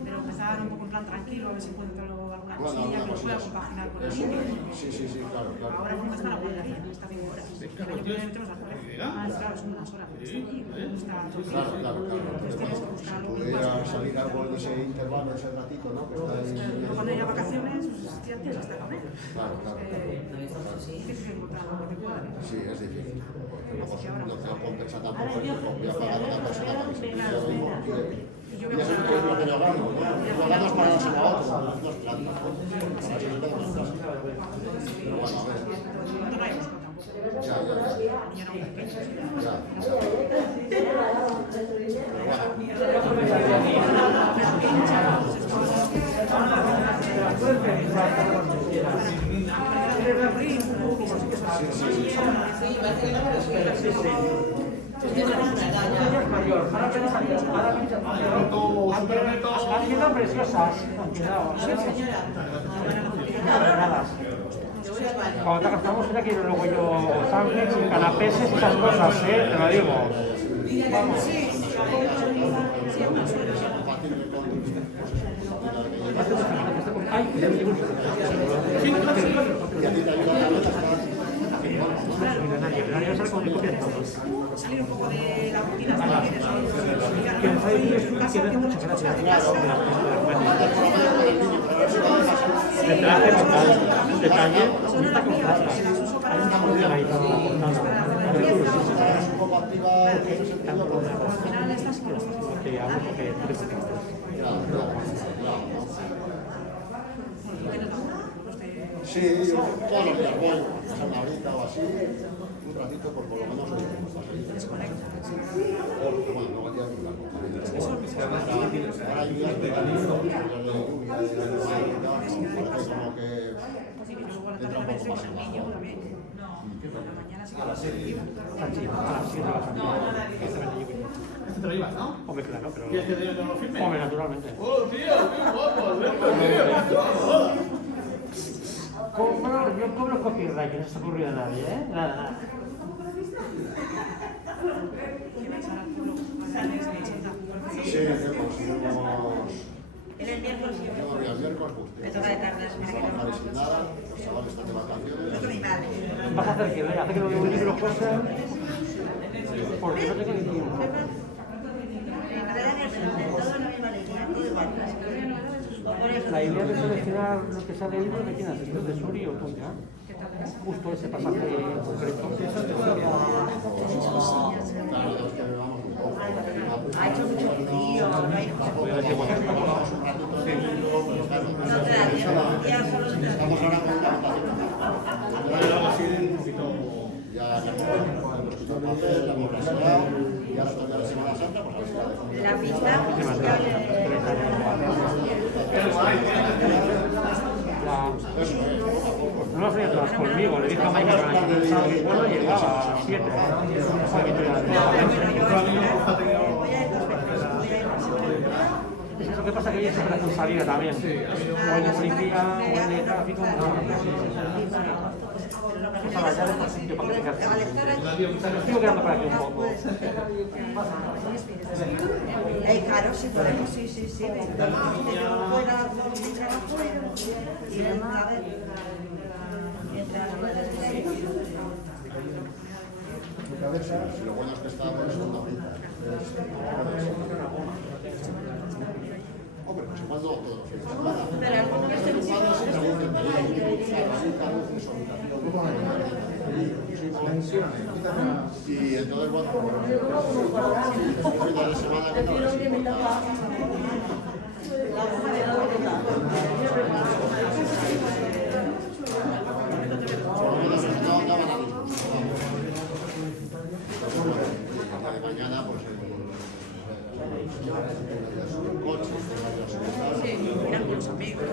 Pero empezar un poco en plan tranquilo, a ver si encuentro alguna cosilla que pueda compaginar con el niño. Sí, claro. Ahora como está la guardería, está 5 horas. El año que viene metemos al colegio. Claro, son unas horas. Está todo. Claro. Si pudiera salir algo de ese intervalo, ese ratito, ¿no? Cuando haya vacaciones, ya tienes hasta comer. Claro. Es difícil encontrar algo que te cuadre. Sí, es difícil. No te compensa tampoco viajar a una persona para que se pida lo mismo. Y eso es lo que yo gano, ¿no? Yo gano es para dárselo a otro, no es planta. Para eso se queda más casa. Pero bueno, a ver. Ya. Han quedado preciosas. Cuando te gastamos era que luego yo sándwiches y canapeses y esas cosas, te lo digo. Vamos. Salir un poco de la rutina. Muchas gracias. Detalle total, detalle, bonita con plata. Ahí está muy bien ahí todo. Sí, todos los días voy, a una horita o así. ratito, por lo menos oye, como estás ahí, te desconectas. O, bueno, luego ya hay una cosa. Ahora hay días de lluvia, parece como que entra un poco más en bajo. A las 7 Este te lo llevas, ¿no? Hombre, claro, pero... ¿Quieres que yo lo firme? Hombre, naturalmente. ¡Oh, tío! ¡Qué guapo! ¡Alberto, tío! Bueno, yo cobro copyright, que no se ha ocurrido a nadie, ¿eh? Nada. Sí, conseguimos... El miércoles yo me voy al miércoles, me toca de tarde. trabajar y sin nada, los chavales están de vacaciones. Vas a hacer que vea, hace que lo libro cosa... Porque no tengo ni tiempo. La idea de seleccionar lo que sale del libro, ¿de quién haces? ¿Es de Suri o tuya? Justo ese pasaje en concreto. Ha hecho mucho frío, no hay Estamos ahora con una papel, la población, y ahora toca la Semana Santa, pues a ver si la dejamos. la pista No lo hacía todas conmigo, le dije a Maika que me pensaba que bueno llegaba a 7. Es lo que pasa que ella siempre hace un salida también. O el de policía, o el de tráfico. Para allá después sitio para que te quedes. Estoy quedando por aquí un poco. claro, sí, podemos, sí. Yo fuera con mi trabajo y a ver, mientras puedas Lo bueno es que está por segunda cita. Hombre, pues igual no todos los fines de semana. Pero alguna vez te Igual se pregunten de y entonces, bueno, el fin de semana que no les importa. Mañana, pues, coche, eran los amigos.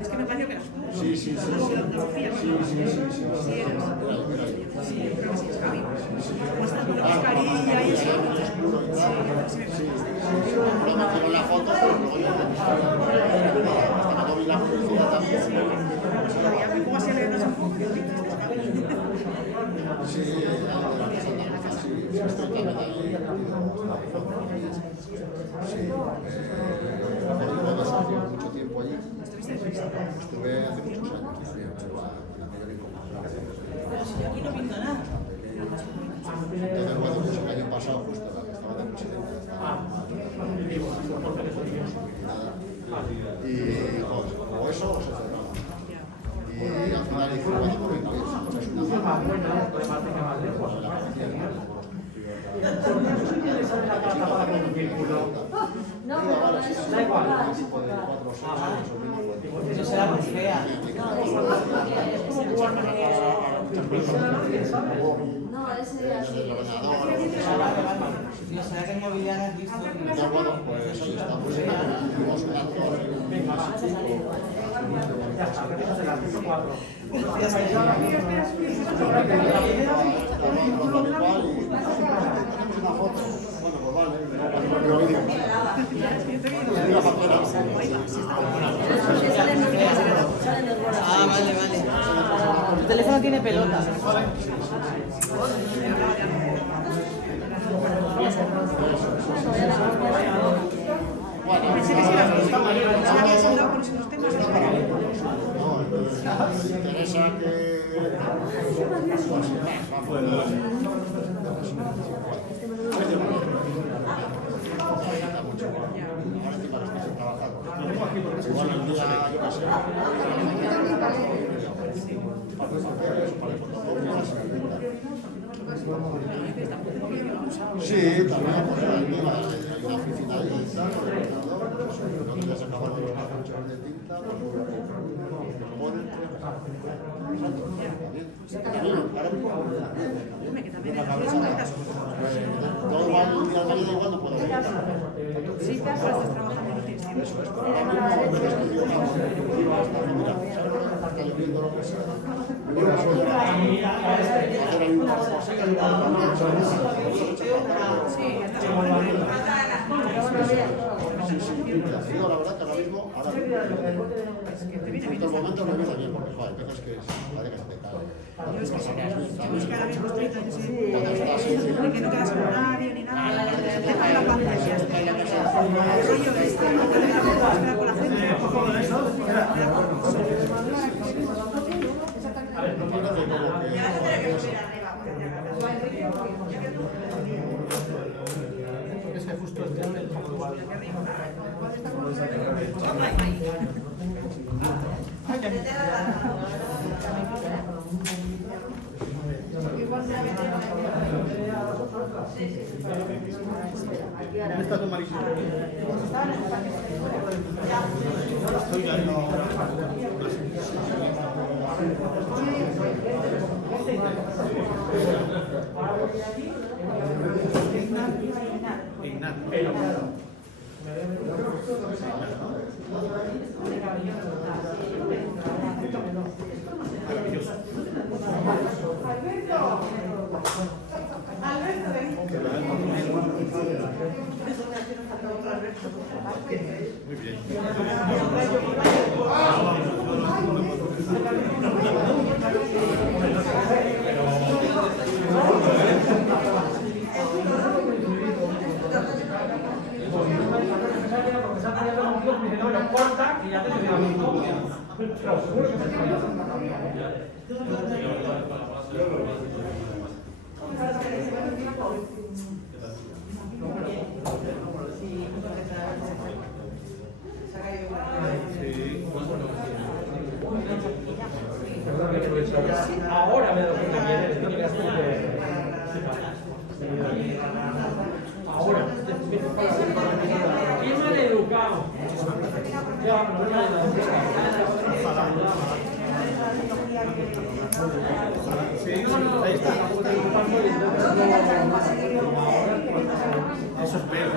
Es que me pareció que eras tú. Sí. Creo que sí, es Javi. Como está con la mascarilla y eso. No me quiero la foto, pero luego yo hasta que no vi la publicidad también. ¿Cómo así le das un poco? Sí, estoy también ahí. Mucho tiempo allí. Estuve hace muchos años. Aquí no pinto nada. Entonces, bueno, pues el año pasado, justo la que estaba de presidente, y o eso o se cerraba. Y al final dije, bueno, pues venga, es una da igual. Eso será muy fea. No, ese así. No será que en movilidad has visto. Ya, bueno, pues ahí estamos. Tenemos un actor. Ya está, repítate las 4. Ah, vale. El teléfono tiene pelota. Pensé que si las dos habías andado con esos temas. No, me interesa que... igual el día, yo qué sé, para redes sociales, para fotocopias, sí, también pues, hay una oficina ahí, ¿sabes? Con el ordenador, pues, no quieres acabar de los cartuchos de tinta, pues, lo pones, luego igual un día al marido igual no puedo venir. Sí, pero estás trabajando en el Eso es, pero ahora mismo me estudio la constructiva hasta mira, está lloviendo lo que sea. Yo no soy hacer ahí un par de cosillas, yo no sí, la verdad que ahora mismo, en estos momentos me viene bien, porque joder, hay veces que parece que se te cae. Yo es que ahora mismo estoy tan de que no quedas con nadie ni nada, dejas la pantalla, el rollo este, no te dejas de buscar con la gente. Es que justo el tema del igual. ¿Dónde está tu marido? Estoy ahí. Muy bien. Ahora me doy cuenta que eres, no digas tú que... Ahora. ¡Qué mal educado! Ya, no me ahí está. Eso es peor.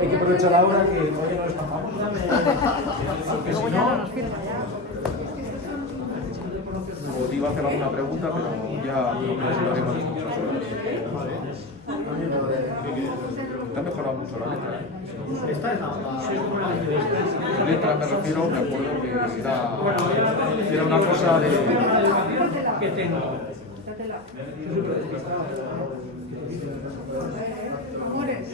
Hay que aprovechar ahora que todavía no estamos. Porque si no, te iba a hacer alguna pregunta, pero ya no necesitaremos muchas horas. Te ha mejorado mucho la letra, ¿eh? Esta es la letra, me refiero, me acuerdo que era una cosa de... que tengo. Amores.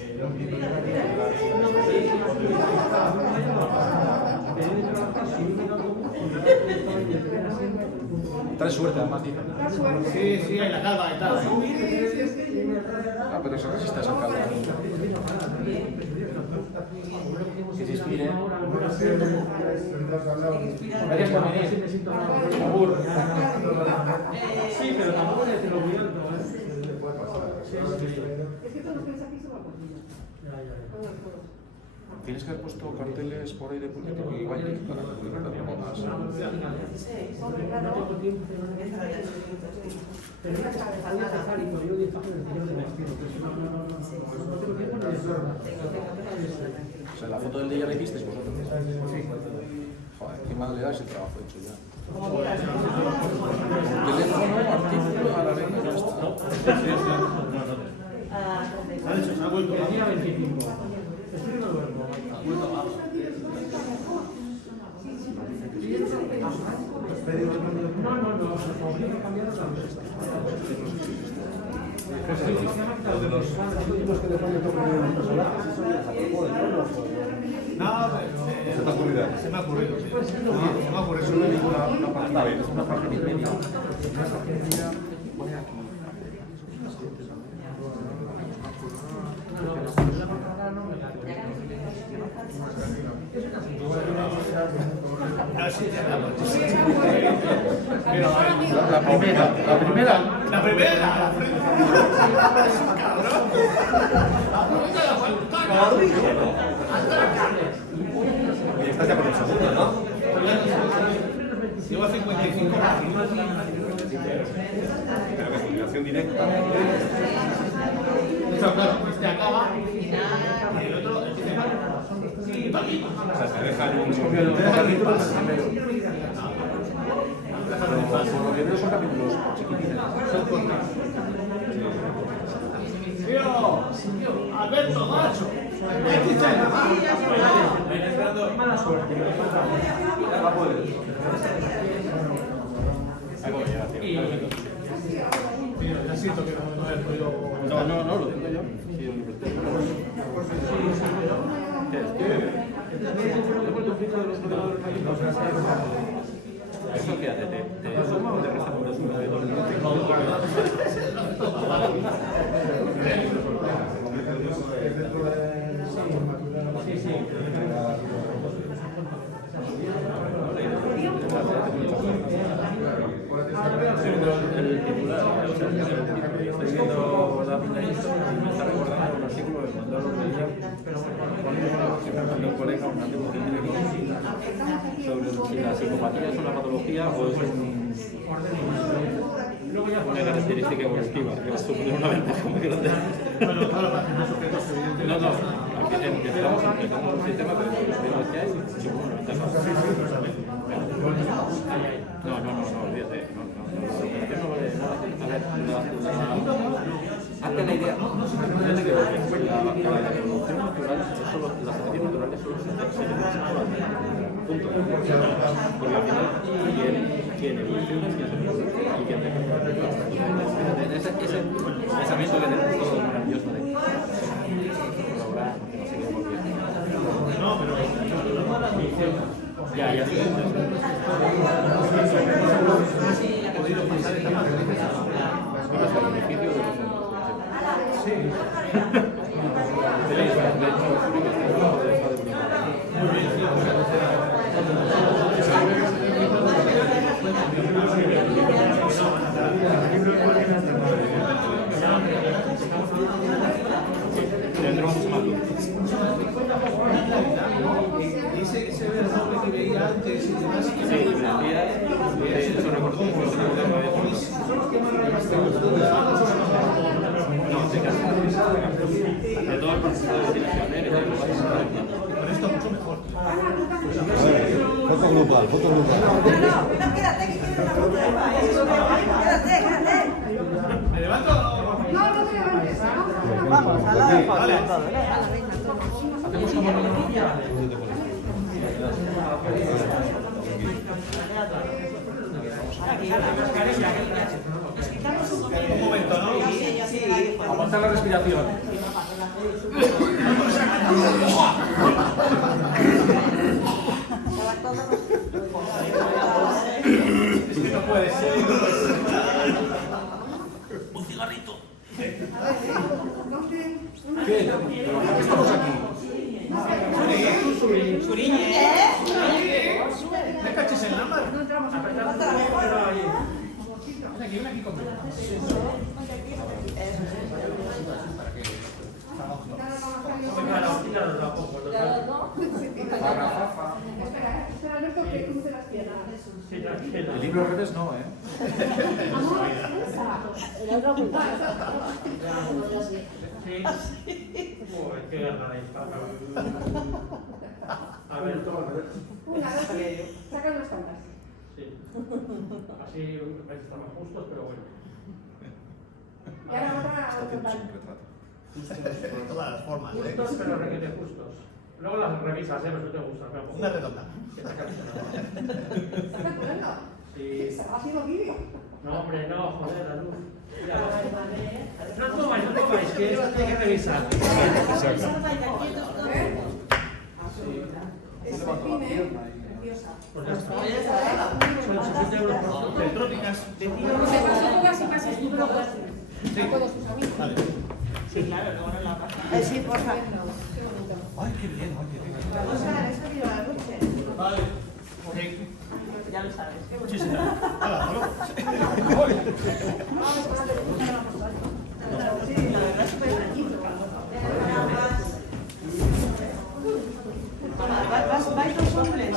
Trae suerte, además, tío. Sí, sí, hay la calva y tal. Ah, pero eso resiste a esa calva. Que se inspire. Gracias por venir. Sí, pero tampoco es decirlo muy alto. Tienes que haber puesto carteles por ahí de político y baile para publicar algo más. O sea, la foto del día la hicisteis vosotros. Sí. Joder, qué mal le dais el trabajo hecho ya. Teléfono, artículo, a la vez ya está. Se ha vuelto El día 25. Estoy no duermo. No, obliga a cambiar la Lo de los últimos que le ponen todo Se me ha ocurrido. Se me ha ocurrido. Solo digo una parte. Una parte de media. La primera. Y estás ya con el segundo, ¿no? Llevo 55. Pero que combinación directa. Claro, este acaba y el otro empieza. O sea, se dejan un Por lo que veo son capítulos chiquitines. Tío, Alberto, macho. Mala suerte. Va a poder. Tío, ya siento que no he podido. No, lo tengo yo. ¿Eso qué hace? ¿Te suma o te resta por los suma de dos? El titular, o sea, estoy viendo la pinta y me está recordando un artículo que mandó el otro día cuando un colega, un antiguo científico, sobre si la psicopatía es una patología o es una característica evolutiva que va a suponer una ventaja muy grande. Bueno, claro, para que sujetos evidentemente. No, aquí empezamos un sistema, pero los que hay supone una ventaja. No, olvídate. Hazte la idea. Fíjate que la evolución natural, las selecciones naturales solo se punto. Porque al final, ¿quién evoluciona? ¿Quién se evoluciona? ¿Y quién te ese pensamiento que tenemos todos maravilloso de colaborar, que no sé qué, porque... No, pero. Ya. He podido pasar esta parte de hasta el beneficio de los hombres. Sí. De hecho, muy bien, Y ese verbo que veía antes y demás. Sí, eso recordó un poco de todo el proceso de dirección, con esto mucho mejor. Foto grupal. No, quédate, que quiero una foto de paz. Quédate. ¿Me levanto? No te levantes. Vamos, a la foto. Vale. hacemos como Un momento, ¿no? aguantar la respiración. Es que no puede ser. Un cigarrito. ¿Qué? Estamos aquí. Suriñe. ¿Me caches en la mano? No entramos a apretar. Aquí, ven aquí conmigo. Espera, no es porque cruce las piernas. El libro al revés no, El otro punto. A ver, Una, dos, saca unas cuantas. sí. Así vais a estar más justos, pero bueno. Y ahora otra total. Por todas las formas, Justos, pero requete justos. Luego las revisas, pero si te gustan. Una redonda. ¿Estás calculando? Ha sido vídeo. No, hombre, no, joder, la luz. No tomáis, que esto tiene que revisar. Es pepine, preciosa. Pues ya está. Son 60 euros por Petrópicas. Se pasó casi estupendo con todos sus amigos. Vale. Sí, claro, luego no la pasa. Sí, por favor. Ay, qué bien, ay, qué bien. Oscar, ¿has salido a la noche? Vale. Ya lo sabes. Sí, señor. Hola, Sí, la verdad es súper tranquilo. ¿Vais dos hombres?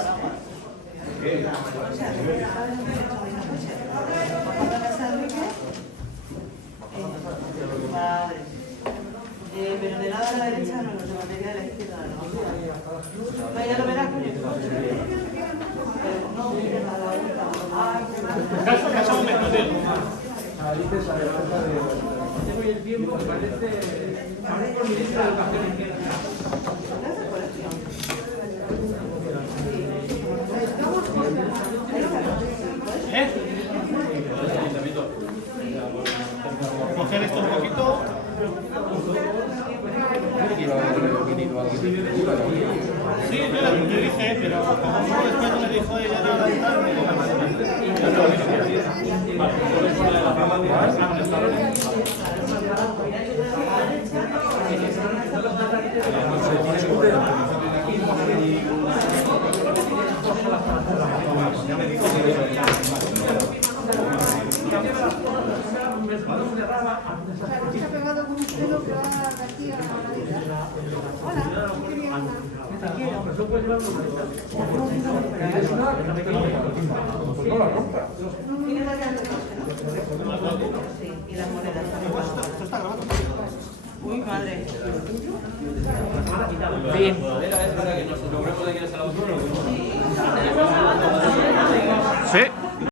Padre. Pero de lado a la derecha no, los de batería de la izquierda no. Ya lo verás con el coche. No, mira, la otra. Caso me contigo. Tengo el tiempo, parece ministro de Educación izquierda. Coger esto un poquito. Sí, yo le dije, pero como después me dijo ella de adelantar, Se ha pegado con un pelo que va aquí a la nariz. Hola, qué bien. Tiene varias cosas. Sí, y las monedas también. esto está grabando. Uy, madre. Bien. Sí.